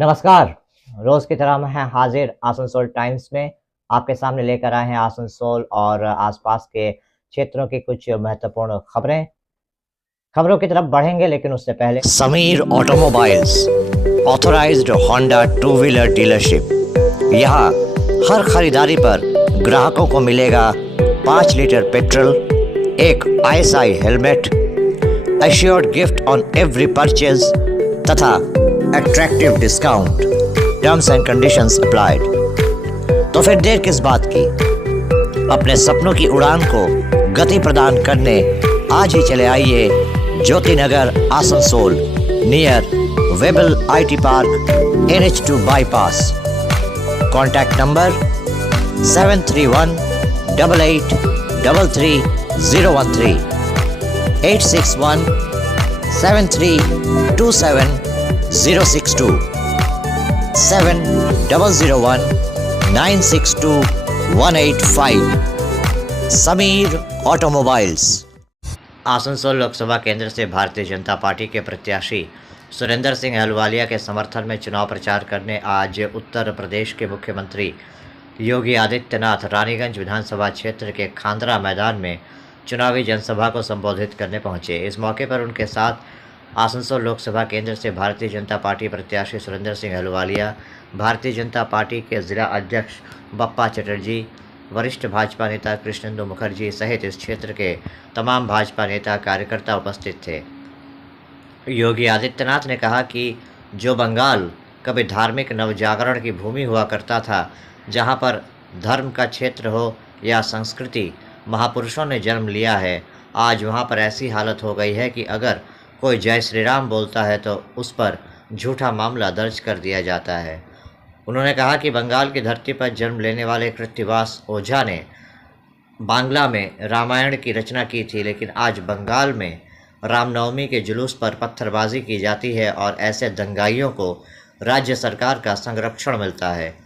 नमस्कार। रोज की तरह मैं हाजिर आसनसोल टाइम्स में आपके सामने लेकर आए हैं आसनसोल और आसपास के क्षेत्रों की कुछ महत्वपूर्ण खबरें। खबरों की तरफ बढ़ेंगे लेकिन उससे पहले Sameer Automobiles authorised Honda two wheeler dealership. यहाँ हर खरीदारी पर ग्राहकों को मिलेगा 5 लीटर पेट्रोल, एक ISI helmet, assured gift on every purchase तथा attractive discount. Terms and conditions applied. तो फिर देर किस बात की, अपने सपनों की उड़ान को गति प्रदान करने आज ही चले आइए Jyoti Nagar Asansol, near Webel IT park, NH2 bypass. Contact number 7318833013, 86173270062, 7001962185। Sameer Automobiles. Asansol Lok Sabha केंद्र से भारतीय जनता पार्टी के प्रत्याशी सुरेंद्र सिंह अहलुवालिया के समर्थन में चुनाव प्रचार करने आज उत्तर प्रदेश के मुख्यमंत्री योगी आदित्यनाथ रानीगंज विधानसभा क्षेत्र के खांदरा मैदान में चुनावी जनसभा को संबोधित करने पहुंचे। इस मौके पर उनके साथ आसनसोल लोकसभा केंद्र से भारतीय जनता पार्टी प्रत्याशी सुरेंद्र सिंह अहलुवालिया, भारतीय जनता पार्टी के जिला अध्यक्ष बप्पा चटर्जी, वरिष्ठ भाजपा नेता कृष्णेंदु मुखर्जी सहित इस क्षेत्र के तमाम भाजपा नेता कार्यकर्ता उपस्थित थे। योगी आदित्यनाथ ने कहा कि जो बंगाल कभी धार्मिक नवजागरण की भूमि हुआ करता था, जहां पर धर्म का क्षेत्र हो या संस्कृति महापुरुषों ने जन्म लिया है, आज वहां पर ऐसी हालत हो गई है कि अगर कोई जय श्री राम बोलता है तो उस पर झूठा मामला दर्ज कर दिया जाता है। उन्होंने कहा कि बंगाल की धरती पर जन्म लेने वाले कृत्तिवास ओझा ने बांग्ला में रामायण की रचना की थी, लेकिन आज बंगाल में रामनवमी के जुलूस पर पत्थरबाजी की जाती है और ऐसे दंगाइयों को राज्य सरकार का संरक्षण मिलता है।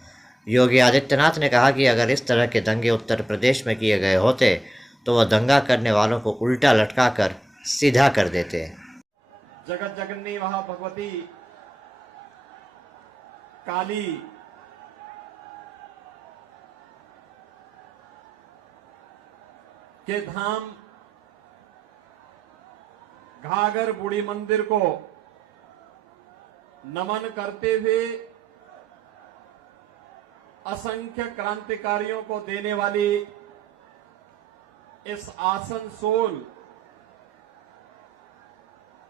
योगी आदित्यनाथ ने कहा कि अगर इस तरह के दंगे उत्तर प्रदेश में किए गए होते तो वह दंगा करने वालों को उल्टा लटकाकर सीधा कर देते। जगत जगन्नी वहां भगवती काली के धाम घाघर बूढ़ी मंदिर को नमन करते हुए असंख्य क्रांतिकारियों को देने वाली इस आसनसोल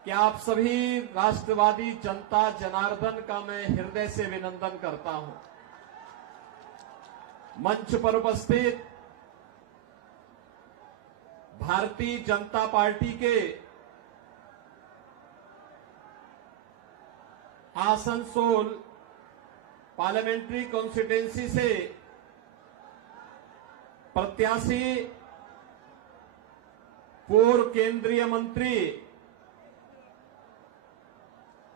कि आप सभी राष्ट्रवादी जनता जनार्दन का मैं हृदय से अभिनंदन करता हूं। मंच पर उपस्थित भारतीय जनता पार्टी के आसनसोल पार्लियामेंट्री कॉन्स्टिट्यूंसी से प्रत्याशी पूर्व केंद्रीय मंत्री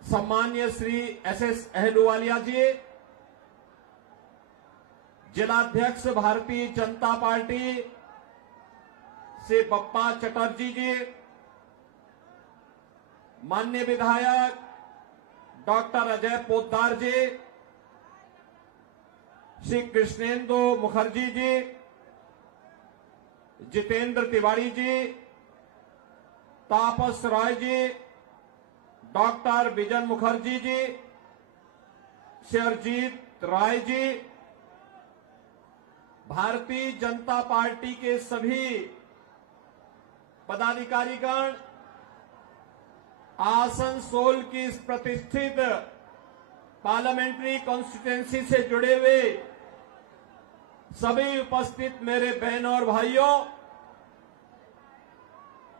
सम्मान्य श्री SS अहलुवालिया जी, जिलाध्यक्ष भारतीय जनता पार्टी से बप्पा चटर्जी जी, माननीय विधायक डॉक्टर अजय पोद्दार जी, श्री कृष्णेंदु मुखर्जी जी, जितेंद्र तिवारी जी, तापस राय जी, डॉक्टर बिजन मुखर्जी जी, शेरजीत राय जी, भारतीय जनता पार्टी के सभी पदाधिकारीगण, आसनसोल की इस प्रतिष्ठित पार्लियामेंट्री कॉन्स्टिट्यूंसी से जुड़े हुए सभी उपस्थित मेरे बहनों और भाइयों,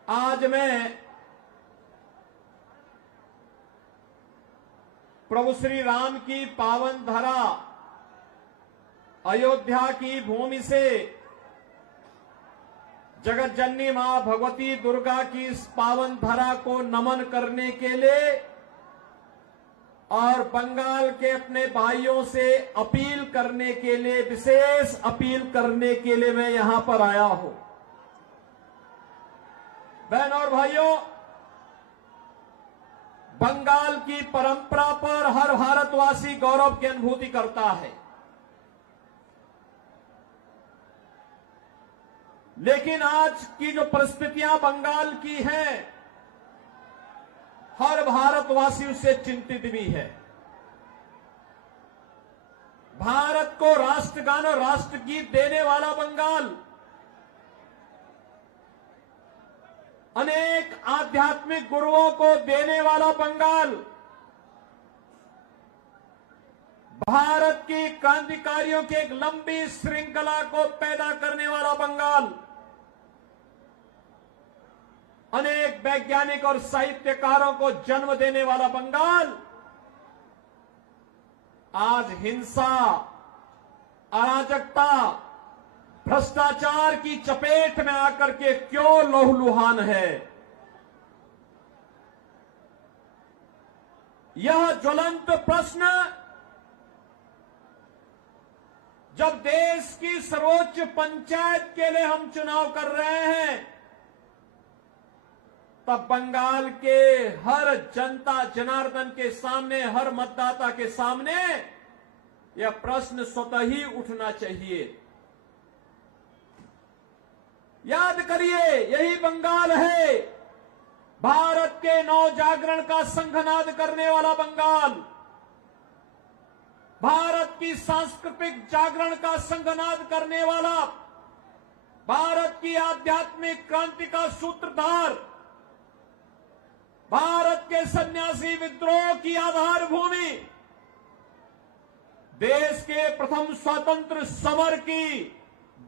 आज मैं प्रभु श्री राम की पावन धरा अयोध्या की भूमि से जगत जननी मां भगवती दुर्गा की इस पावन धरा को नमन करने के लिए और बंगाल के अपने भाइयों से अपील करने के लिए, विशेष अपील करने के लिए मैं यहां पर आया हूं। बहन और भाइयों, बंगाल की परंपरा पर हर भारतवासी गौरव की अनुभूति करता है। लेकिन आज की जो परिस्थितियां बंगाल की हैं, हर भारतवासी उससे चिंतित भी है। भारत को राष्ट्रगान और राष्ट्रगीत देने वाला बंगाल, अनेक आध्यात्मिक गुरुओं को देने वाला बंगाल, भारत की क्रांतिकारियों की एक लंबी श्रृंखला को पैदा करने वाला बंगाल, अनेक वैज्ञानिक और साहित्यकारों को जन्म देने वाला बंगाल आज हिंसा, अराजकता, भ्रष्टाचार की चपेट में आकर के क्यों लहूलुहान है? यह ज्वलंत प्रश्न जब देश की सर्वोच्च पंचायत के लिए हम चुनाव कर रहे हैं, तब बंगाल के हर जनता जनार्दन के सामने, हर मतदाता के सामने यह प्रश्न स्वतः ही उठना चाहिए। याद करिए, यही बंगाल है भारत के नव जागरण का संघनाद करने वाला बंगाल, भारत की सांस्कृतिक जागरण का संघनाद करने वाला, भारत की आध्यात्मिक क्रांति का सूत्रधार, भारत के सन्यासी विद्रोह की आधार भूमि, देश के प्रथम स्वतंत्र समर की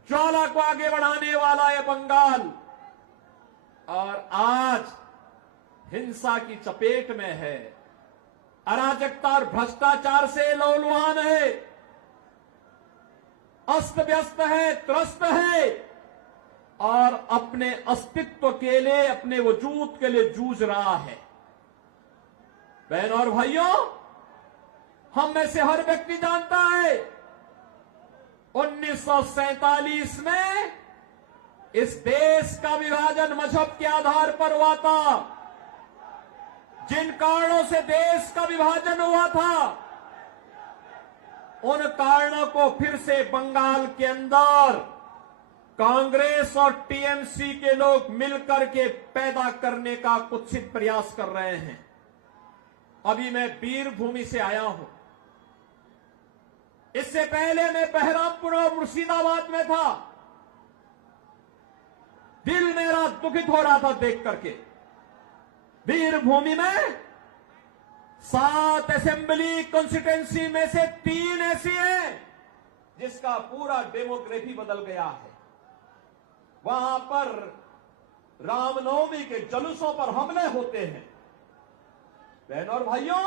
ज्वाला को आगे बढ़ाने वाला है बंगाल, और आज हिंसा की चपेट में है, अराजकता और भ्रष्टाचार से लहूलुहान है, अस्त व्यस्त है, त्रस्त है और अपने अस्तित्व के लिए, अपने वजूद के लिए जूझ रहा है। बहनों और भाइयों, हम में से हर व्यक्ति जानता है 1947 में इस देश का विभाजन मजहब के आधार पर हुआ था। जिन कारणों से देश का विभाजन हुआ था, उन कारणों को फिर से बंगाल के अंदर कांग्रेस और टीएमसी के लोग मिलकर के पैदा करने का कुत्सित प्रयास कर रहे हैं। अभी मैं वीरभूमि से आया हूं। इससे पहले मैं बहरामपुर और मुर्शिदाबाद में था। दिल मेरा दुखित हो रहा था देख करके। वीरभूमि में 7 असेंबली कॉन्स्टिट्यूंसी में से 3 ऐसी हैं जिसका पूरा डेमोग्राफी बदल गया है। वहां पर रामनवमी के जुलूसों पर हमले होते हैं। बहनों और भाइयों,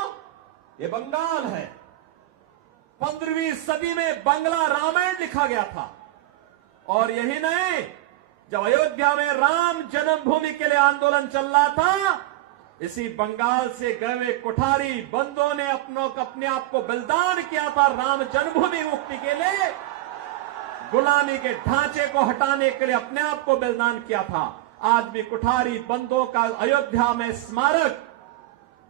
ये बंगाल है। 15वीं सदी में बंगला रामायण लिखा गया था। और यही नहीं, जब अयोध्या में राम जन्मभूमि के लिए आंदोलन चल रहा था, इसी बंगाल से गए हुए कुठारी बंदों ने अपने आप को बलिदान किया था राम जन्मभूमि मुक्ति के लिए। गुलामी के ढांचे को हटाने के लिए अपने आप को बलिदान किया था। आज भी कुठारी बंदों का अयोध्या में स्मारक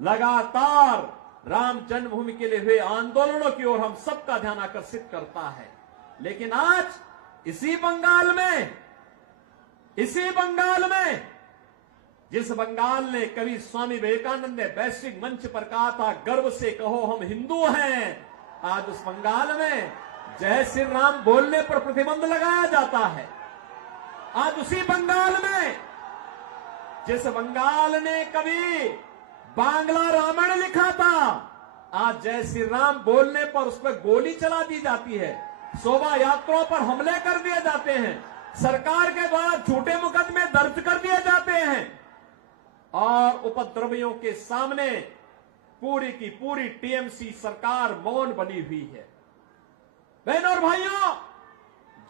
लगातार राम जन्मभूमि के लिए हुए आंदोलनों की ओर हम सबका ध्यान आकर्षित करता है। लेकिन आज इसी बंगाल में जिस बंगाल ने कभी स्वामी विवेकानंद ने वैश्विक मंच पर कहा था, गर्व से कहो हम हिंदू हैं, आज उस बंगाल में जय श्री राम बोलने पर प्रतिबंध लगाया जाता है। आज उसी बंगाल में जिस बंगाल ने कभी बांग्ला रामायण लिखा था, आज जय श्री राम बोलने पर उस पर गोली चला दी जाती है, शोभा यात्राओं पर हमले कर दिए जाते हैं, सरकार के द्वारा झूठे मुकदमे दर्ज कर दिए जाते हैं और उपद्रवियों के सामने पूरी की पूरी टीएमसी सरकार मौन बनी हुई है। बहनों और भाइयों,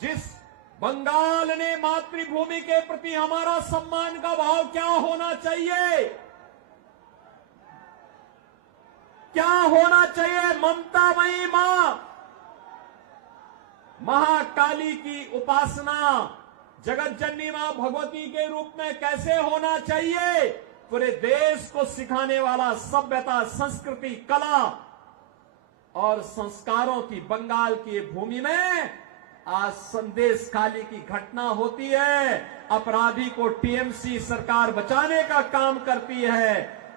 जिस बंगाल ने मातृभूमि के प्रति हमारा सम्मान का भाव क्या होना चाहिए, क्या होना चाहिए? ममतामयी मां महाकाली की उपासना जगत जननी मां भगवती के रूप में कैसे होना चाहिए? पूरे देश को सिखाने वाला सभ्यता, संस्कृति, कला और संस्कारों की बंगाल की भूमि में आज संदेश खाली की घटना होती है। अपराधी को टीएमसी सरकार बचाने का काम करती है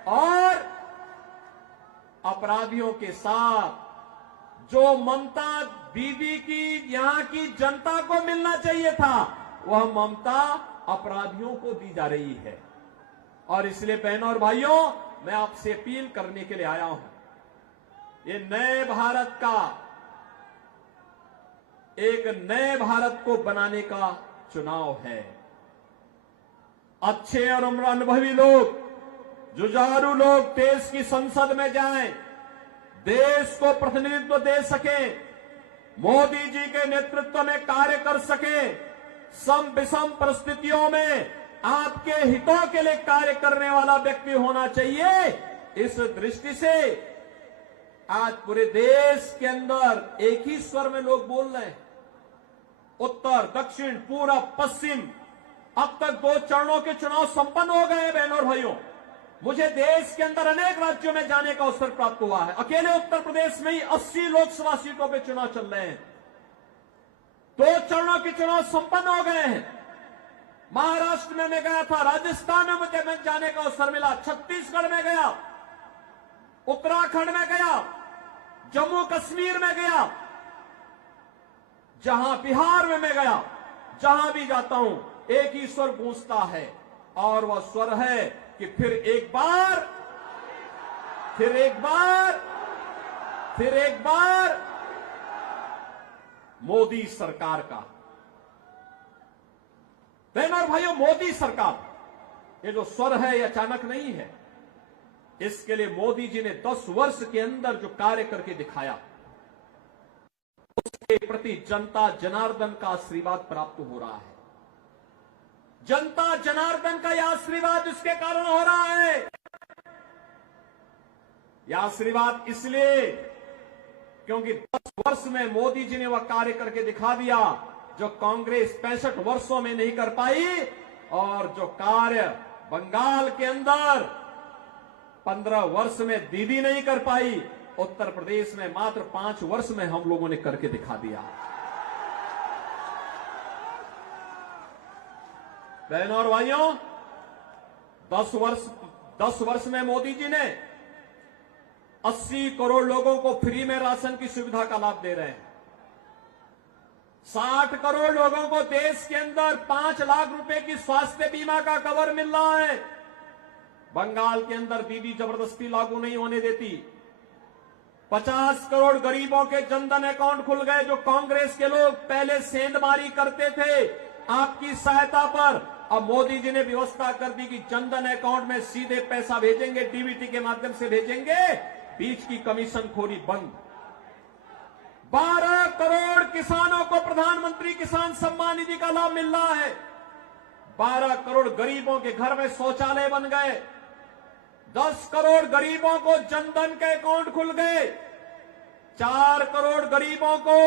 और अपराधियों के साथ जो ममता दीदी की यहां की जनता को मिलना चाहिए था, वह ममता अपराधियों को दी जा रही है। और इसलिए बहनों और भाइयों, मैं आपसे अपील करने के लिए आया हूं, ये नए भारत का, एक नए भारत को बनाने का चुनाव है। अच्छे और अनुभवी लोग, जुझारू लोग देश की संसद में जाएं, देश को प्रतिनिधित्व दे सके, मोदी जी के नेतृत्व में कार्य कर सके, सम विषम परिस्थितियों में आपके हितों के लिए कार्य करने वाला व्यक्ति होना चाहिए। इस दृष्टि से आज पूरे देश के अंदर एक ही स्वर में लोग बोल रहे हैं, उत्तर, दक्षिण, पूरब, पश्चिम। अब तक 2 चरणों के चुनाव संपन्न हो गए हैं बहनों और भाइयों। मुझे देश के अंदर अनेक राज्यों में जाने का अवसर प्राप्त हुआ है। अकेले उत्तर प्रदेश में ही 80 लोकसभा सीटों पे चुनाव चल रहे हैं। 2 चरणों के चुनाव संपन्न हो गए हैं। महाराष्ट्र में मैं गया था, राजस्थान में मुझे जाने का अवसर मिला, छत्तीसगढ़ में गया, उत्तराखंड में गया, जम्मू कश्मीर में गया, जहां बिहार में मैं गया, जहां भी जाता हूं एक ही स्वर गूंजता है और वह स्वर है कि फिर एक बार मोदी सरकार का। बहनों और भाइयों, मोदी सरकार, ये जो स्वर है ये अचानक नहीं है। इसके लिए मोदी जी ने 10 वर्ष के अंदर जो कार्य करके दिखाया, उसके प्रति जनता जनार्दन का आशीर्वाद प्राप्त हो रहा है। जनता जनार्दन का यह आशीर्वाद इसके कारण हो रहा है। यह आशीर्वाद इसलिए क्योंकि 10 वर्ष में मोदी जी ने वह कार्य करके दिखा दिया जो कांग्रेस 65 वर्षों में नहीं कर पाई, और जो कार्य बंगाल के अंदर 15 वर्ष में दीदी नहीं कर पाई, उत्तर प्रदेश में मात्र 5 वर्ष में हम लोगों ने करके दिखा दिया। बहनों और भाइयों, 10 वर्ष में मोदी जी ने 80 करोड़ लोगों को फ्री में राशन की सुविधा का लाभ दे रहे हैं। 60 करोड़ लोगों को देश के अंदर 5 लाख रुपए की स्वास्थ्य बीमा का कवर मिल रहा है। बंगाल के अंदर दीदी जबरदस्ती लागू नहीं होने देती। 50 करोड़ गरीबों के जनधन अकाउंट खुल गए। जो कांग्रेस के लोग पहले सेंधमारी करते थे आपकी सहायता पर, अब मोदी जी ने व्यवस्था कर दी कि जनधन अकाउंट में सीधे पैसा भेजेंगे, डीबीटी के माध्यम से भेजेंगे, बीच की कमीशन खोरी बंद। 12 करोड़ किसानों को प्रधानमंत्री किसान सम्मान निधि का लाभ मिल रहा है। 12 करोड़ गरीबों के घर में शौचालय बन गए। 10 करोड़ गरीबों को जनधन के अकाउंट खुल गए। 4 करोड़ गरीबों को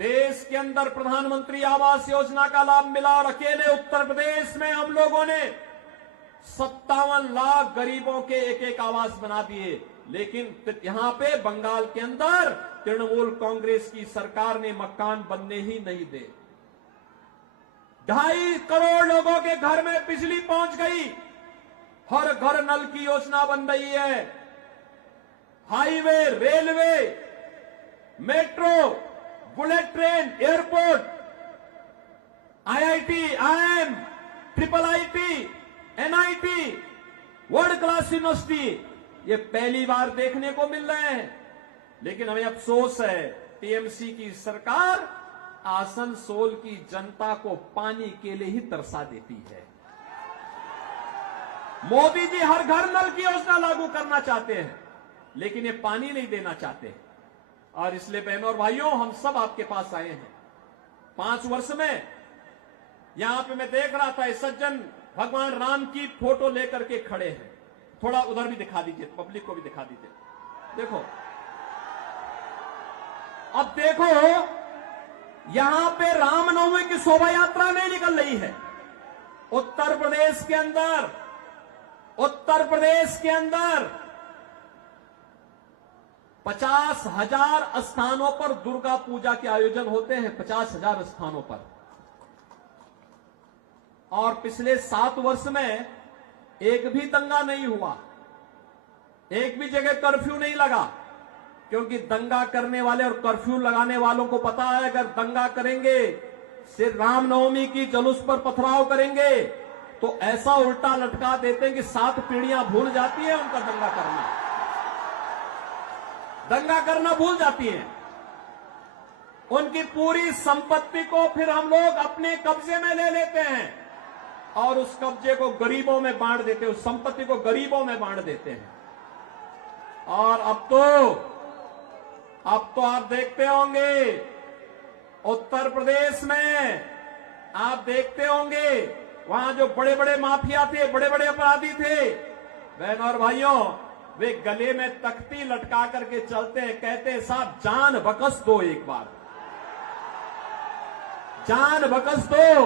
देश के अंदर प्रधानमंत्री आवास योजना का लाभ मिला। और अकेले उत्तर प्रदेश में हम लोगों ने 57 लाख गरीबों के एक आवास बना दिए। लेकिन यहां पे बंगाल के अंदर तृणमूल कांग्रेस की सरकार ने मकान बनने ही नहीं दे। 2.5 करोड़ लोगों के घर में बिजली पहुंच गई। हर घर नल की योजना बन रही है। Highway, railway, metro, bullet train, airport, IIT, IIM, IIIT, NIT, world class university, ये पहली बार देखने को मिल रहे हैं। लेकिन हमें अफसोस है, टीएमसी की सरकार आसनसोल की जनता को पानी के लिए ही तरसा देती है। मोदी जी हर घर नल की योजना लागू करना चाहते हैं, लेकिन ये पानी नहीं देना चाहते। और इसलिए बहनों और भाइयों, हम सब आपके पास आए हैं। 5 वर्ष में यहां पे मैं देख रहा था, इस सज्जन भगवान राम की फोटो लेकर के खड़े हैं। थोड़ा उधर भी दिखा दीजिए, पब्लिक को भी दिखा दीजिए। देखो, अब देखो, यहां पे रामनवमी की शोभा यात्रा नहीं निकल रही है। उत्तर प्रदेश के अंदर उत्तर प्रदेश के अंदर 50,000 स्थानों पर दुर्गा पूजा के आयोजन होते हैं, 50,000 स्थानों पर। और पिछले 7 वर्ष में एक भी दंगा नहीं हुआ, एक भी जगह कर्फ्यू नहीं लगा, क्योंकि दंगा करने वाले और कर्फ्यू लगाने वालों को पता है अगर दंगा करेंगे, श्री रामनवमी की जुलूस पर पथराव करेंगे तो ऐसा उल्टा लटका देते हैं कि 7 पीढ़ियां भूल जाती है उनका दंगा करना भूल जाती हैं। उनकी पूरी संपत्ति को फिर हम लोग अपने कब्जे में ले लेते हैं और उस कब्जे को गरीबों में बांट देते हैं, उस संपत्ति को गरीबों में बांट देते हैं। और अब तो आप देखते होंगे उत्तर प्रदेश में, आप देखते होंगे वहां जो बड़े बड़े माफिया थे, बड़े बड़े अपराधी थे, बहनों और भाइयों, वे गले में तख्ती लटका करके चलते हैं, कहते हैं साहब जान बकस दो, एक बार जान बकस दो,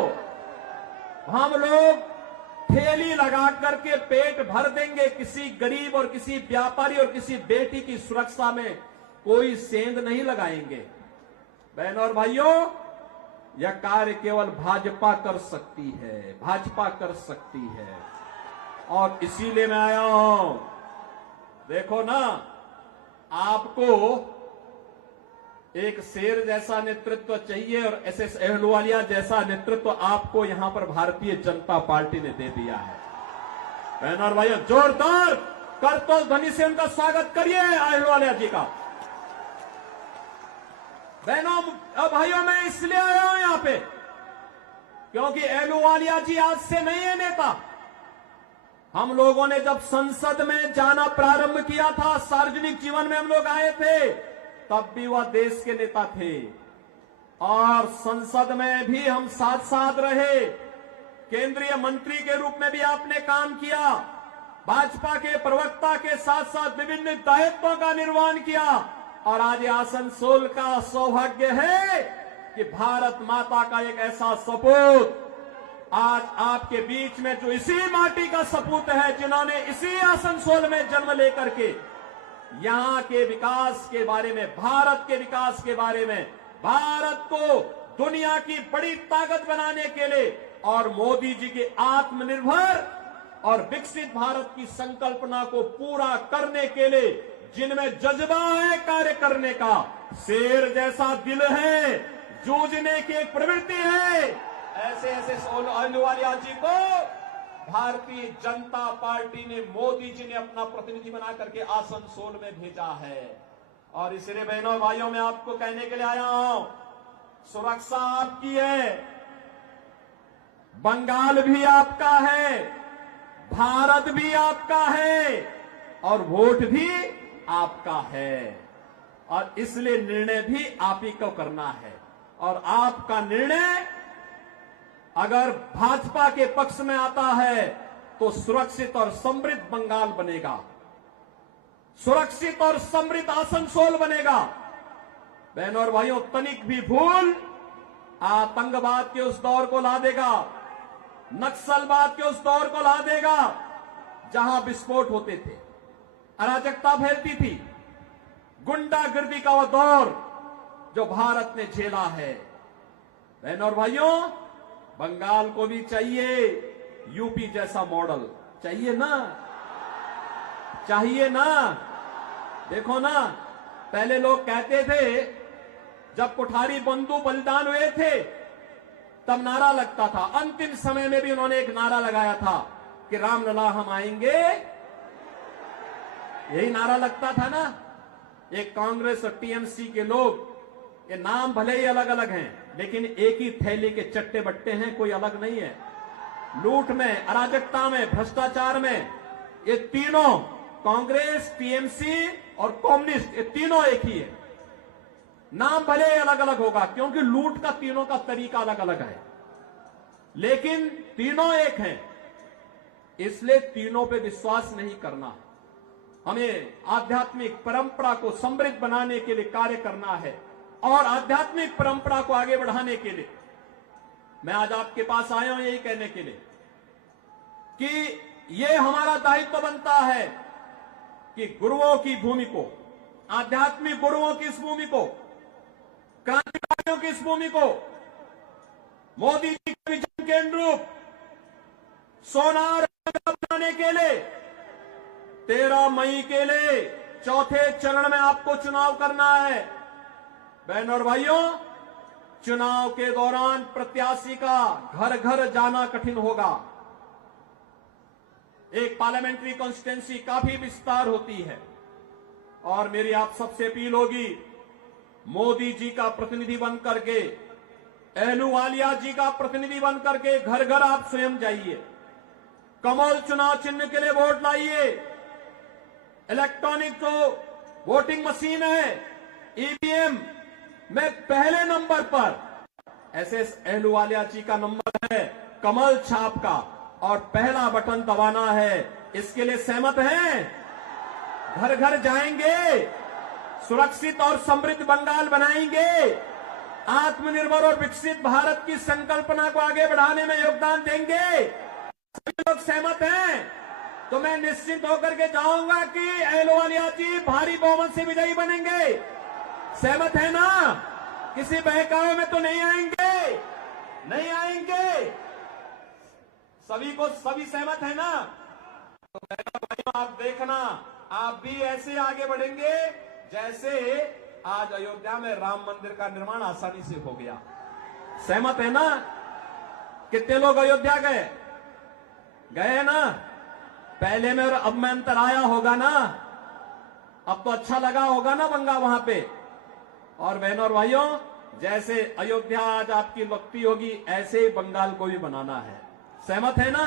हम लोग ठेली लगा करके पेट भर देंगे, किसी गरीब और किसी व्यापारी और किसी बेटी की सुरक्षा में कोई सेंध नहीं लगाएंगे। बहनों और भाइयों, यह कार्य केवल भाजपा कर सकती है, भाजपा कर सकती है। और इसीलिए मैं आया हूं। देखो ना, आपको एक शेर जैसा नेतृत्व चाहिए और एसएस अहलुवालिया जैसा नेतृत्व आपको यहां पर भारतीय जनता पार्टी ने दे दिया है। बहनों और भाइयों, जोरदार करतल ध्वनि से उनका स्वागत करिए अहलुवालिया जी का। बहनों और भाइयों, मैं इसलिए आया हूं यहां पे क्योंकि अहलुवालिया जी आज से नहीं है नेता। हम लोगों ने जब संसद में जाना प्रारंभ किया था, सार्वजनिक जीवन में हम लोग आए थे, तब भी वह देश के नेता थे और संसद में भी हम साथ साथ रहे। केंद्रीय मंत्री के रूप में भी आपने काम किया, भाजपा के प्रवक्ता के साथ साथ विभिन्न दायित्वों का निर्वहन किया। और आज आसनसोल का सौभाग्य है कि भारत माता का एक ऐसा सपूत आज आपके बीच में, जो इसी माटी का सपूत है, जिन्होंने इसी आसनसोल में जन्म लेकर के यहां के विकास के बारे में, भारत के विकास के बारे में, भारत को दुनिया की बड़ी ताकत बनाने के लिए और मोदी जी के आत्मनिर्भर और विकसित भारत की संकल्पना को पूरा करने के लिए जिनमें जज्बा है कार्य करने का, शेर जैसा दिल है, जूझने की एक प्रवृत्ति है, ऐसे अहलुवालिया जी को भारतीय जनता पार्टी ने, मोदी जी ने अपना प्रतिनिधि बना करके आसनसोल में भेजा है। और इसलिए बहनों भाइयों, मैं आपको कहने के लिए आया हूं, सुरक्षा आपकी है, बंगाल भी आपका है, भारत भी आपका है और वोट भी आपका है। और इसलिए निर्णय भी आप ही को करना है। और आपका निर्णय अगर भाजपा के पक्ष में आता है तो सुरक्षित और समृद्ध बंगाल बनेगा, सुरक्षित और समृद्ध आसनसोल बनेगा। बहनों और भाइयों, तनिक भी भूल आतंकवाद के उस दौर को ला देगा, नक्सलवाद के उस दौर को ला देगा जहां विस्फोट होते थे, अराजकता फैलती थी, गुंडागर्दी का वह दौर जो भारत ने झेला है। बहनों और भाइयों, बंगाल को भी चाहिए यूपी जैसा मॉडल, चाहिए ना, चाहिए ना। देखो ना, पहले लोग कहते थे, जब कोठारी बंधु बलिदान हुए थे तब नारा लगता था, अंतिम समय में भी उन्होंने एक नारा लगाया था कि रामलला हम आएंगे, यही नारा लगता था ना। एक कांग्रेस और टीएमसी के लोग, ये नाम भले ही अलग अलग हैं लेकिन एक ही थैली के चट्टे बट्टे हैं, कोई अलग नहीं है। लूट में, अराजकता में, भ्रष्टाचार में, ये तीनों, कांग्रेस, टीएमसी और कम्युनिस्ट, ये तीनों एक ही है। नाम भले ही अलग अलग होगा क्योंकि लूट का तीनों का तरीका अलग अलग है, लेकिन तीनों एक हैं। इसलिए तीनों पे विश्वास नहीं करना, हमें आध्यात्मिक परंपरा को समृद्ध बनाने के लिए कार्य करना है और आध्यात्मिक परंपरा को आगे बढ़ाने के लिए मैं आज आपके पास आया हूं यही कहने के लिए कि ये हमारा दायित्व बनता है कि गुरुओं की भूमि को, आध्यात्मिक गुरुओं की इस भूमि को, क्रांतिकारियों की इस भूमि को मोदी जी के विजन के अनुरूप सोनार बनाने के लिए 13 मई के लिए चौथे चरण में आपको चुनाव करना है। बहनों और भाइयों, चुनाव के दौरान प्रत्याशी का घर घर जाना कठिन होगा। एक पार्लियामेंट्री कॉन्स्टिट्यूंसी काफी विस्तार होती है और मेरी आप सबसे अपील होगी, मोदी जी का प्रतिनिधि बन करके, अहलूवालिया जी का प्रतिनिधि बन करके घर घर आप स्वयं जाइए, कमल चुनाव चिन्ह के लिए वोट लाइए। इलेक्ट्रॉनिक जो वोटिंग मशीन है, ईवीएम में पहले नंबर पर एसएस अहलूवालिया जी का नंबर है, कमल छाप का, और पहला बटन दबाना है। इसके लिए सहमत हैं? घर घर जाएंगे, सुरक्षित और समृद्ध बंगाल बनाएंगे, आत्मनिर्भर और विकसित भारत की संकल्पना को आगे बढ़ाने में योगदान देंगे। सभी लोग सहमत हैं? तो मैं निश्चित होकर के जाऊंगा कि अहलूवालिया जी भारी बहुमत से विजयी बनेंगे। सहमत है ना? किसी बहकावे में तो नहीं आएंगे? नहीं आएंगे? सभी सहमत है ना? तो भाइयों, आप देखना, आप भी ऐसे आगे बढ़ेंगे जैसे आज अयोध्या में राम मंदिर का निर्माण आसानी से हो गया। सहमत है ना? कितने लोग अयोध्या गए? गए ना? पहले में और अब में अंतर आया होगा ना? अब तो अच्छा लगा होगा ना बंगा वहां पे। और बहनों और भाइयों, जैसे अयोध्या आज आपकी लगती होगी, ऐसे ही बंगाल को भी बनाना है। सहमत है ना?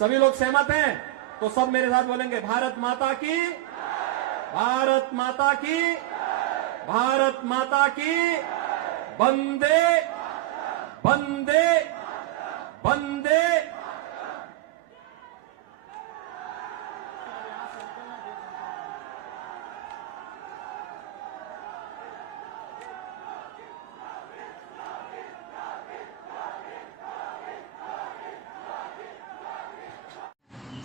सभी लोग सहमत हैं? तो सब मेरे साथ बोलेंगे, भारत माता की, भारत माता की, भारत माता की, वंदे वंदे वंदे।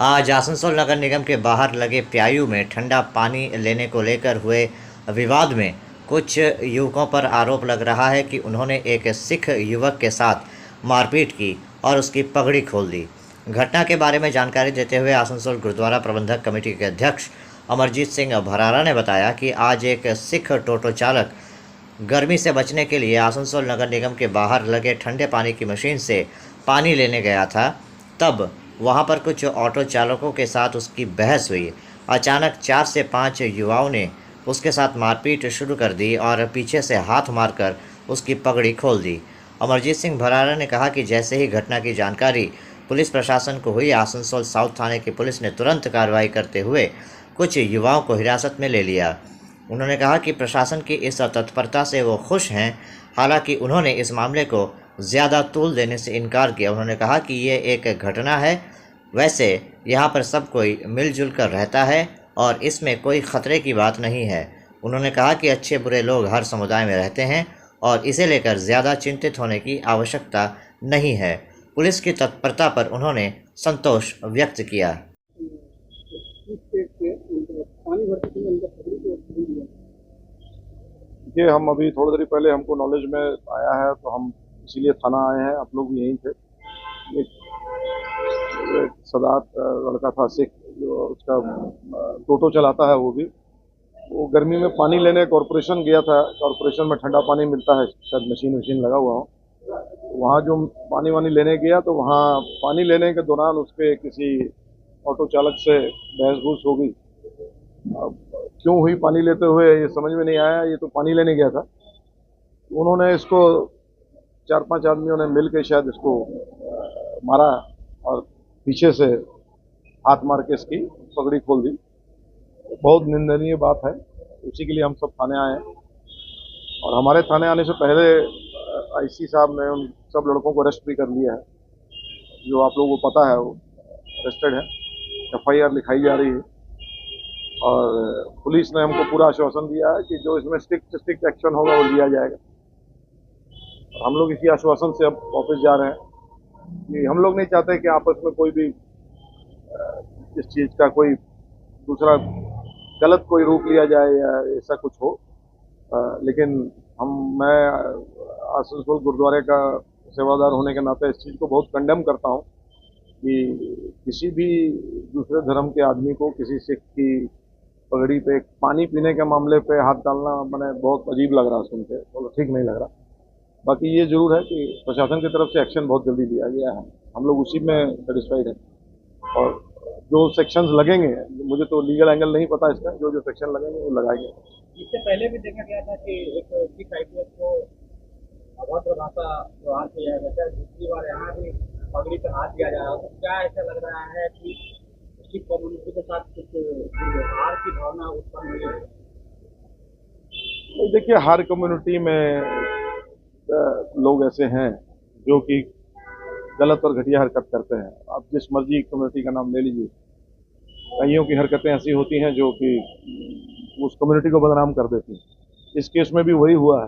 आज आसनसोल नगर निगम के बाहर लगे प्यायू में ठंडा पानी लेने को लेकर हुए विवाद में कुछ युवकों पर आरोप लग रहा है कि उन्होंने एक सिख युवक के साथ मारपीट की और उसकी पगड़ी खोल दी। घटना के बारे में जानकारी देते हुए आसनसोल गुरुद्वारा प्रबंधक कमेटी के अध्यक्ष अमरजीत सिंह भरारा ने बताया कि आज एक सिख टोटो चालक गर्मी से बचने के लिए आसनसोल नगर निगम के बाहर लगे ठंडे पानी की मशीन से पानी लेने गया था। तब वहां पर कुछ ऑटो चालकों के साथ उसकी बहस हुई। अचानक 4 से 5 युवाओं ने उसके साथ मारपीट शुरू कर दी और पीछे से हाथ मारकर उसकी पगड़ी खोल दी। अमरजीत सिंह भरारा ने कहा कि जैसे ही घटना की जानकारी पुलिस प्रशासन को हुई, आसनसोल साउथ थाने की पुलिस ने तुरंत कार्रवाई करते हुए कुछ युवाओं को हिरासत में ले लिया। उन्होंने कहा कि प्रशासन की इस तत्परता से वो खुश हैं। हालांकि उन्होंने इस मामले को ज़्यादा तूल देने से इनकार किया। उन्होंने कहा कि ये एक घटना है, वैसे यहाँ पर सब कोई मिलजुल कर रहता है और इसमें कोई ख़तरे की बात नहीं है। उन्होंने कहा कि अच्छे बुरे लोग हर समुदाय में रहते हैं और इसे लेकर ज़्यादा चिंतित होने की आवश्यकता नहीं है। पुलिस की तत्परता पर उन्होंने संतोष व्यक्त किया। देखिए, हम अभी थोड़ी देर पहले हमको नॉलेज में आया है तो हम इसीलिए थाना आए हैं। आप लोग भी यहीं थे। एक सदात लड़का था सिख, जो उसका टोटो चलाता है, वो गर्मी में पानी लेने कॉरपोरेशन गया था। कॉरपोरेशन में ठंडा पानी मिलता है, शायद मशीन लगा हुआ हो। वहाँ जो पानी वानी लेने गया तो वहाँ पानी लेने के दौरान उसके किसी ऑटो चालक से बहस हो गई। अब क्यों हुई पानी लेते हुए ये समझ में नहीं आया। ये तो पानी लेने गया था। उन्होंने इसको 4-5 आदमियों ने मिल के शायद इसको मारा और पीछे से हाथ मार के इसकी पगड़ी खोल दी। बहुत निंदनीय बात है। उसी के लिए हम सब थाने आए हैं। और हमारे थाने आने से पहले आईसी साहब ने उन सब लड़कों को अरेस्ट भी कर लिया है। जो आप लोगों को पता है, वो अरेस्टेड है। FIR लिखाई जा रही है और पुलिस ने हमको पूरा आश्वासन दिया है कि जो इसमें स्ट्रिक्ट एक्शन होगा वो लिया जाएगा। और हम लोग इसी आश्वासन से अब वापस जा रहे हैं कि हम लोग नहीं चाहते कि आपस में कोई भी इस चीज़ का कोई दूसरा गलत कोई रूप लिया जाए या ऐसा कुछ हो। लेकिन मैं आसनसोल गुरुद्वारे का सेवादार होने के नाते इस चीज़ को बहुत कंडेम करता हूँ कि किसी भी दूसरे धर्म के आदमी को किसी सिख की पगड़ी पे पानी पीने के मामले पे हाथ डालना मैंने बहुत अजीब लग रहा सुन के, तो ठीक नहीं लग रहा। बाकी ये जरूर है कि प्रशासन की तरफ से एक्शन बहुत जल्दी लिया गया है, हम लोग उसी में सेटिस्फाइड हैं। और जो सेक्शंस लगेंगे, मुझे तो लीगल एंगल नहीं पता इसका, जो जो सेक्शन लगेंगे वो लगाएंगे। इससे पहले भी देखा गया था कि एक सिख आईपीएस को अभद्र भाषा व्यवहार किया गया था, दूसरी बार यहाँ भी पगड़ी पर हाथ दिया जा रहा है। तो क्या ऐसा लग रहा है कि सिख कम्युनिटी के साथ कुछ व्यवहार की भावना उत्पन्न हुई है? देखिए, हर कम्युनिटी में लोग ऐसे हैं जो कि गलत और घटिया हरकत करते हैं। आप जिस मर्जी कम्युनिटी का नाम ले लीजिए, कईयों की हरकतें ऐसी होती हैं जो कि उस कम्युनिटी को बदनाम कर देती हैं। इस केस में भी वही हुआ है।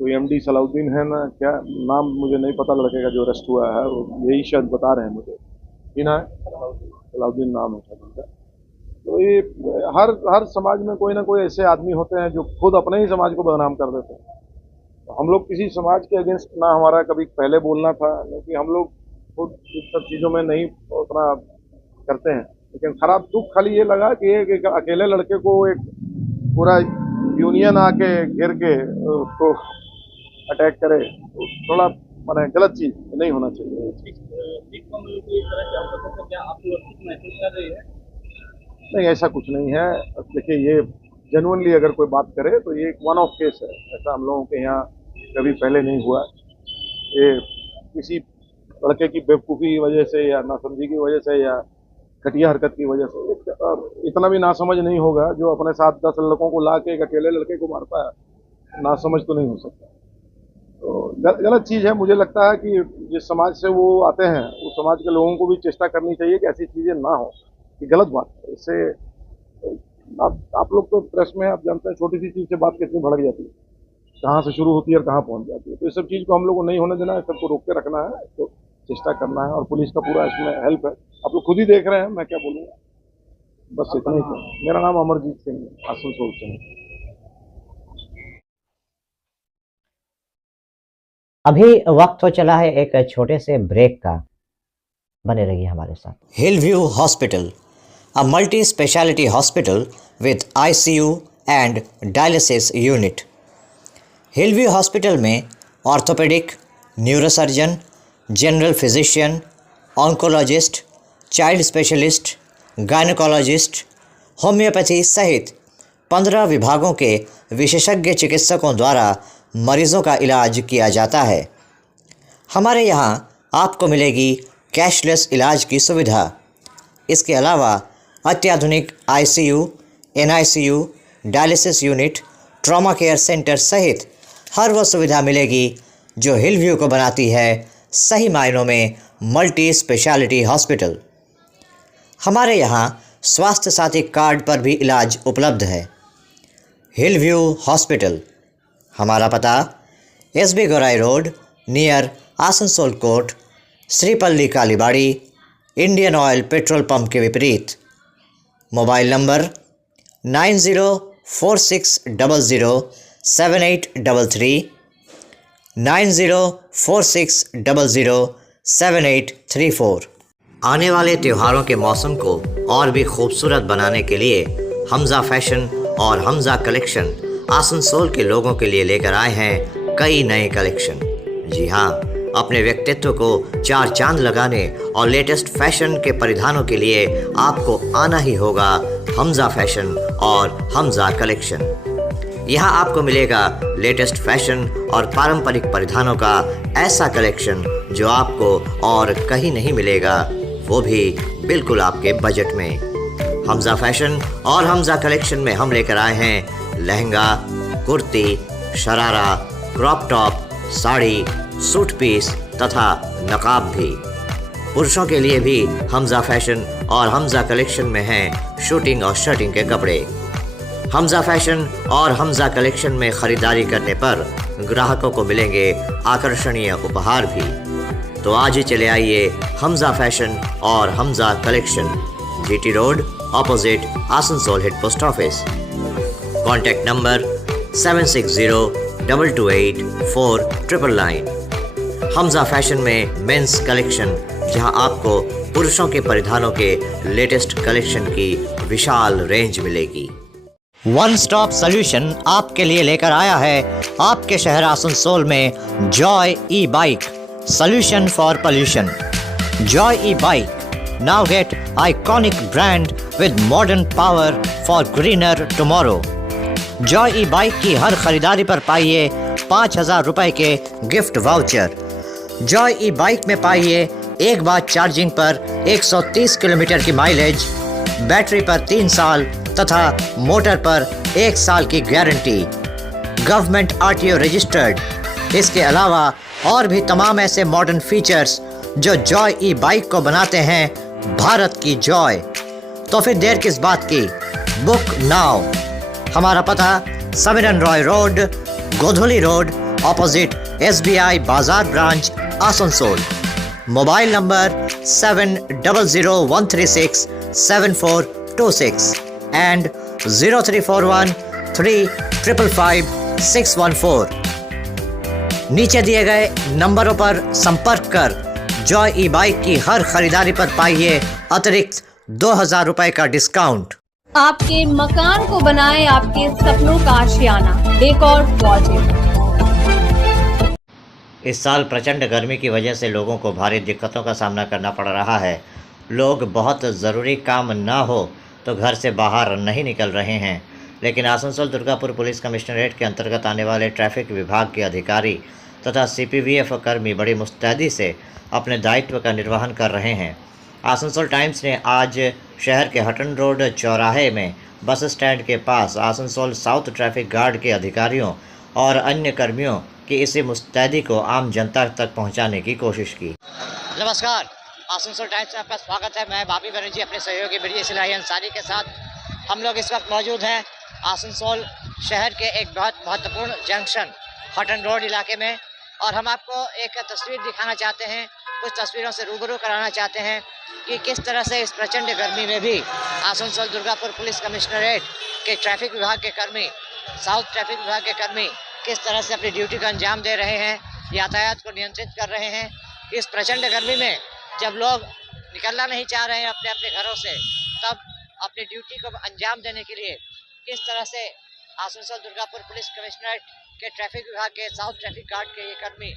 तो एमडी सलाउद्दीन है ना, क्या नाम मुझे नहीं पता लड़के का जो अरेस्ट हुआ है, वो यही शायद बता रहे हैं मुझे, ना सलाउद्दीन नाम है शायद उनका। तो ये हर समाज में कोई ना कोई ऐसे आदमी होते हैं जो खुद अपने ही समाज को बदनाम कर देते हैं। तो हम लोग किसी समाज के अगेंस्ट ना हमारा कभी पहले बोलना था, क्योंकि हम लोग खुद इन सब चीज़ों में नहीं उतना करते हैं। लेकिन खराब दुख खाली ये लगा कि एक अकेले लड़के को एक पूरा यूनियन आके घेर के उसको अटैक करे, तो थोड़ा माने गलत चीज़ नहीं होना चाहिए। सिख कम्युनिटी इस तरह के हरकतों से क्या आप सुरक्षित महसूस कर रही है? नहीं, ऐसा कुछ नहीं है। देखिए, ये जेन्युइनली अगर कोई बात करे तो ये एक वन ऑफ केस है। ऐसा हम लोगों के यहाँ कभी पहले नहीं हुआ। ये किसी लड़के की बेवकूफ़ी की वजह से या नासमझी की वजह से या घटिया हरकत की वजह से इतना भी नासमझ नहीं होगा जो अपने साथ 10 लड़कों को ला के एक अकेले लड़के को मारता है। नासमझ तो नहीं हो सकता। तो गलत चीज़ है। मुझे लगता है कि जिस समाज से वो आते हैं उस समाज के लोगों को भी चेष्टा करनी चाहिए कि ऐसी चीज़ें ना हो। ये गलत बात है। इससे आप लोग तो प्रेस में आप जानते हैं, छोटी सी चीज़ से बात कितनी भड़क जाती है, कहाँ से शुरू होती है और कहाँ पहुँच जाती है। तो इस सब चीज़ को हम लोग को नहीं होने देना है, सबको रोक के रखना है, तो चेष्टा करना है। और पुलिस का पूरा इसमें हेल्प है। आप लोग खुद ही देख रहे हैं, मैं क्या बोलूँगा, बस इतना ही था। मेरा नाम अमरजीत सिंह है, आसनसोल से है। अभी वक्त हो चला है एक छोटे से ब्रेक का, बने रहिए हमारे साथ। Hillview Hospital, a multi-speciality hospital with ICU and dialysis unit. Hillview Hospital में orthopaedic, neurosurgeon, general physician, oncologist, child specialist, gynaecologist, homeopathy सहित 15 विभागों के विशेषज्ञ चिकित्सकों द्वारा मरीजों का इलाज किया जाता है। हमारे यहाँ आपको मिलेगी कैशलेस इलाज की सुविधा। इसके अलावा अत्याधुनिक ICU, NICU, dialysis unit, trauma care centre सहित हर वो सुविधा मिलेगी जो हिलव्यू को बनाती है सही मायनों में मल्टी स्पेशलिटी हॉस्पिटल। हमारे यहाँ स्वास्थ्य साथी कार्ड पर भी इलाज उपलब्ध है। हिलव्यू हॉस्पिटल, हमारा पता SB Gorai road near Asansol court, Shripally Kalibari, Indian Oil petrol pump के विपरीत। Mobile number 9046007833, 9046007834। आने वाले त्योहारों के मौसम को और भी खूबसूरत बनाने के लिए हमजा फैशन और हमजा कलेक्शन आसनसोल के लोगों के लिए लेकर आए हैं कई नए कलेक्शन। जी हाँ, अपने व्यक्तित्व को 4 चांद लगाने और लेटेस्ट फैशन के परिधानों के लिए आपको आना ही होगा हमजा फैशन और हमजा कलेक्शन। यहाँ आपको मिलेगा लेटेस्ट फैशन और पारंपरिक परिधानों का ऐसा कलेक्शन जो आपको और कहीं नहीं मिलेगा, वो भी बिल्कुल आपके बजट में। हमजा फैशन और हमजा कलेक्शन में हम लेकर आए हैं lehenga, kurti, sharara, crop top, sari, suit piece तथा नकाब भी। पुरुषों के लिए भी हमजा फैशन और हमजा कलेक्शन में हैं शूटिंग और शर्टिंग के कपड़े। हमजा फैशन और हमजा कलेक्शन में ख़रीदारी करने पर ग्राहकों को मिलेंगे आकर्षणीय उपहार भी। तो आज ही चले आइए हमजा फैशन और Hamza collection, GT road opposite Asansol head post office. Contact number 7602284999। Hamza fashion में मेंस कलेक्शन, जहां आपको पुरुषों के परिधानों के लेटेस्ट कलेक्शन की विशाल रेंज मिलेगी। वन स्टॉप सॉल्यूशन आपके लिए लेकर आया है आपके शहर आसनसोल में Joy E bike, solution for pollution. Joy E bike now get iconic brand with modern power for greener tomorrow। Joy E bike की हर खरीदारी पर पाइए 5,000 रुपए के गिफ्ट वाउचर। जॉय ई बाइक में पाइए एक बार चार्जिंग पर 130 किलोमीटर की माइलेज, बैटरी पर 3 साल तथा मोटर पर 1 साल की गारंटी, गवर्नमेंट RTO रजिस्टर्ड। इसके अलावा और भी तमाम ऐसे मॉडर्न फीचर्स जो जॉय ई बाइक को बनाते हैं भारत की जॉय। तो फिर देर किस बात की, बुक नाउ। हमारा पता Samiran Roy road, गोधुली road, opposite SBI बाजार branch, Asansol. Mobile number 7001367426 and 0341355614। नीचे दिए गए नंबरों पर संपर्क कर जॉय ई बाइक की हर खरीदारी पर पाइए अतिरिक्त 2,000 रुपए का डिस्काउंट। आपके मकान को बनाए आपके सपनों का आशियाना, डेकोर प्रोजेक्ट। इस साल प्रचंड गर्मी की वजह से लोगों को भारी दिक्कतों का सामना करना पड़ रहा है। लोग बहुत ज़रूरी काम ना हो तो घर से बाहर नहीं निकल रहे हैं, लेकिन आसनसोल दुर्गापुर पुलिस कमिश्नरेट के अंतर्गत आने वाले ट्रैफिक विभाग के अधिकारी तथा CPVF कर्मी बड़ी मुस्तैदी से अपने दायित्व का निर्वहन कर रहे हैं। आसनसोल टाइम्स ने आज शहर के हटन रोड चौराहे में बस स्टैंड के पास आसनसोल साउथ ट्रैफिक गार्ड के अधिकारियों और अन्य कर्मियों की इसी मुस्तैदी को आम जनता तक पहुंचाने की कोशिश की। नमस्कार, आसनसोल टाइम्स में आपका स्वागत है। मैं बापी बनर्जी अपने सहयोगी ब्रिजेश सिलाही अंसारी के साथ हम लोग इस वक्त मौजूद हैं आसनसोल शहर के एक बहुत महत्वपूर्ण जंक्शन हटन रोड इलाके में, और हम आपको एक तस्वीर दिखाना चाहते हैं, कुछ तस्वीरों से रूबरू कराना चाहते हैं कि किस तरह से इस प्रचंड गर्मी में भी आसनसोल दुर्गापुर पुलिस कमिश्नरेट के ट्रैफिक विभाग के कर्मी, साउथ ट्रैफिक विभाग के कर्मी किस तरह से अपनी ड्यूटी का अंजाम दे रहे हैं, यातायात को नियंत्रित कर रहे हैं। इस प्रचंड गर्मी में जब लोग निकलना नहीं चाह रहे हैं अपने अपने घरों से, तब अपनी ड्यूटी को अंजाम देने के लिए किस तरह से आसनसोल दुर्गापुर पुलिस कमिश्नरेट के ट्रैफिक विभाग के साउथ ट्रैफिक गार्ड के ये कर्मी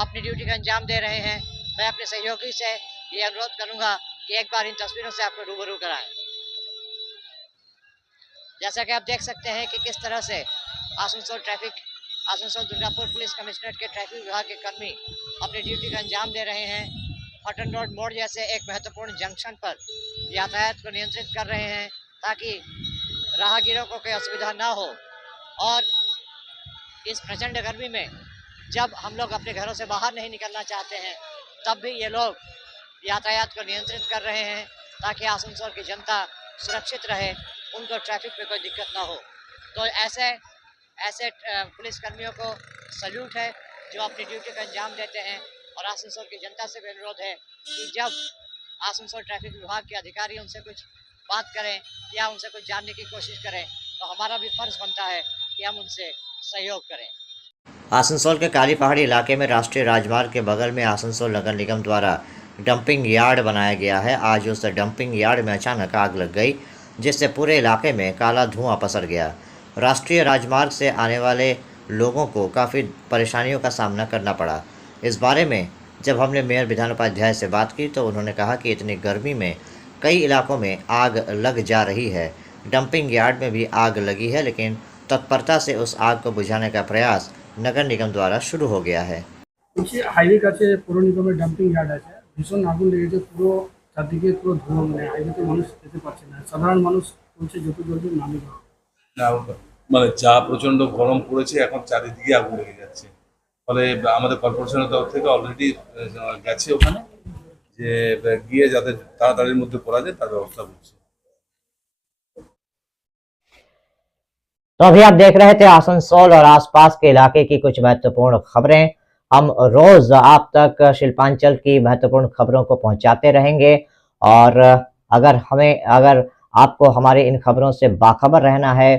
अपनी ड्यूटी का अंजाम दे रहे हैं। मैं अपने सहयोगी से ये अनुरोध करूंगा कि एक बार इन तस्वीरों से आपको रूबरू कराएं। जैसा कि आप देख सकते हैं कि किस तरह से आसनसोल दुर्गापुर पुलिस कमिश्नरेट के ट्रैफिक विभाग के कर्मी अपनी ड्यूटी का अंजाम दे रहे हैं। हटन रोड मोड़ जैसे एक महत्वपूर्ण जंक्शन पर यातायात को नियंत्रित कर रहे हैं ताकि राहगीरों को कोई असुविधा ना हो। और इस प्रचंड गर्मी में जब हम लोग अपने घरों से बाहर नहीं निकलना चाहते हैं, तब भी ये लोग यातायात को नियंत्रित कर रहे हैं ताकि आसनसोल की जनता सुरक्षित रहे, उनको ट्रैफिक में कोई दिक्कत ना हो। तो ऐसे पुलिस कर्मियों को सल्यूट है जो अपनी ड्यूटी का अंजाम देते हैं। और आसनसोल की जनता से भी अनुरोध है कि जब आसनसोल ट्रैफिक विभाग के अधिकारी उनसे कुछ बात करें या उनसे कुछ जानने की कोशिश करें, तो हमारा भी फर्ज बनता है कि हम उनसे सहयोग करें। आसनसोल के काली पहाड़ी इलाके में राष्ट्रीय राजमार्ग के बगल में आसनसोल नगर निगम द्वारा डंपिंग यार्ड बनाया गया है। आज उस डंपिंग यार्ड में अचानक आग लग गई, जिससे पूरे इलाके में काला धुआं पसर गया। राष्ट्रीय राजमार्ग से आने वाले लोगों को काफ़ी परेशानियों का सामना करना पड़ा। इस बारे में जब हमने मेयर विधान उपाध्याय से बात की तो उन्होंने कहा कि इतनी गर्मी में कई इलाकों में आग लग जा रही है। डंपिंग यार्ड में भी आग लगी है, लेकिन तत्परता से उस आग को बुझाने का प्रयास नगर निगम द्वारा शुरू हो गया है। हाईवे কাছে পৌর নিগমের ডাম্পিং ইয়ার্ড আছে, ভীষণ আগুন লেগেছে, পুরো চারদিকে পুরো ধোঁয়া, মানে হাইওয়েতে মানুষ যেতে পারছে না, সাধারণ মানুষ বলছে যত জলদি নামে না। মানে যা প্রচন্ড গরম পড়েছে, এখন চারিদিকে আগুন লেগে যাচ্ছে। ফলে আমাদের কর্পোরেশনের তরফ থেকে অলরেডি গেছে ওখানে, যে গিয়ে যাতে তাড়াতাড়ির মধ্যে করা যায় তার ব্যবস্থা করছে। तो अभी आप देख रहे थे आसनसोल और आसपास के इलाके की कुछ महत्वपूर्ण खबरें। हम रोज आप तक शिल्पांचल की महत्वपूर्ण खबरों को पहुंचाते रहेंगे। और अगर आपको हमारे इन खबरों से बाखबर रहना है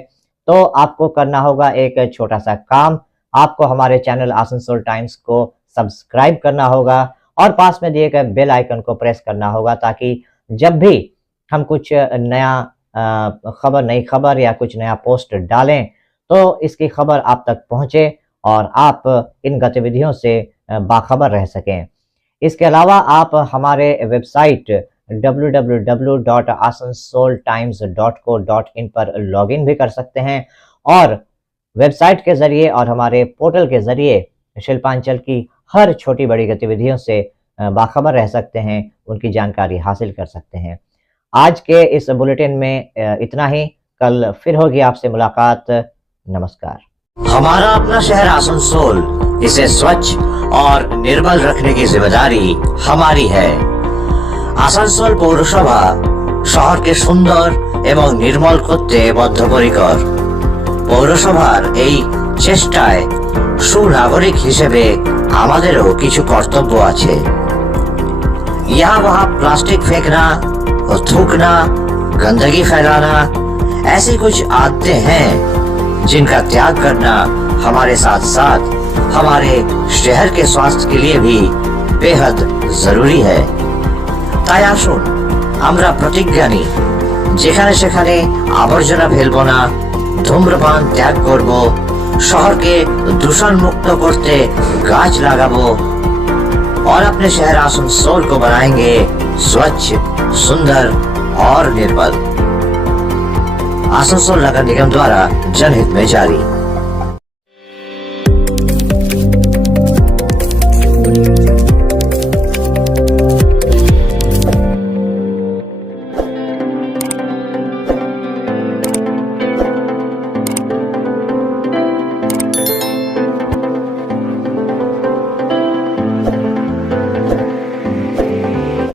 तो आपको करना होगा एक छोटा सा काम। आपको हमारे चैनल आसनसोल टाइम्स को सब्सक्राइब करना होगा और पास में दिए गए बेल आइकन को प्रेस करना होगा, ताकि जब भी हम कुछ नई खबर या कुछ नया पोस्ट डालें तो इसकी खबर आप तक पहुंचे और आप इन गतिविधियों से बाखबर रह सकें। इसके अलावा आप हमारे वेबसाइट www.asansoltimes.co.in पर लॉगिन भी कर सकते हैं और वेबसाइट के जरिए और हमारे पोर्टल के जरिए शिल्पांचल की हर छोटी बड़ी गतिविधियों से बाखबर रह सकते हैं, उनकी जानकारी हासिल कर सकते हैं। आज के इस बुलेटिन में इतना ही। कल फिर होगी आपसे मुलाकात। नमस्कार। हमारा अपना शहर आसनसोल, इसे स्वच्छ और निर्मल रखने की जिम्मेदारी हमारी है। आसनसोल पौरसभा শহরকে সুন্দর এবং নির্মল করতে বদ্ধপরিকর। পৌরসভার এই চেষ্টায় সুনাগরিক হিসেবে আমাদেরও কিছু কর্তব্য আছে। यहाँ वहाँ प्लास्टिक फेंकना और थूकना, गंदगी फैलाना, ऐसी कुछ आदतें हैं जिनका त्याग करना हमारे साथ साथ हमारे शहर के स्वास्थ्य के लिए भी बेहद जरूरी है। তাই আসুন আমরা প্রতিজ্ঞা নিই, যেখানে সেখানে আবর্জনা ফেলবো না, ধূম্রপান ত্যাগ করব, শহরকে দূষণ মুক্ত করতে গাছ लगाबो और अपने शहर आसनसोल को बनाएंगे स्वच्छ, सुंदर और निर्मल। आसनसोल नगर निगम द्वारा जनहित में जारी।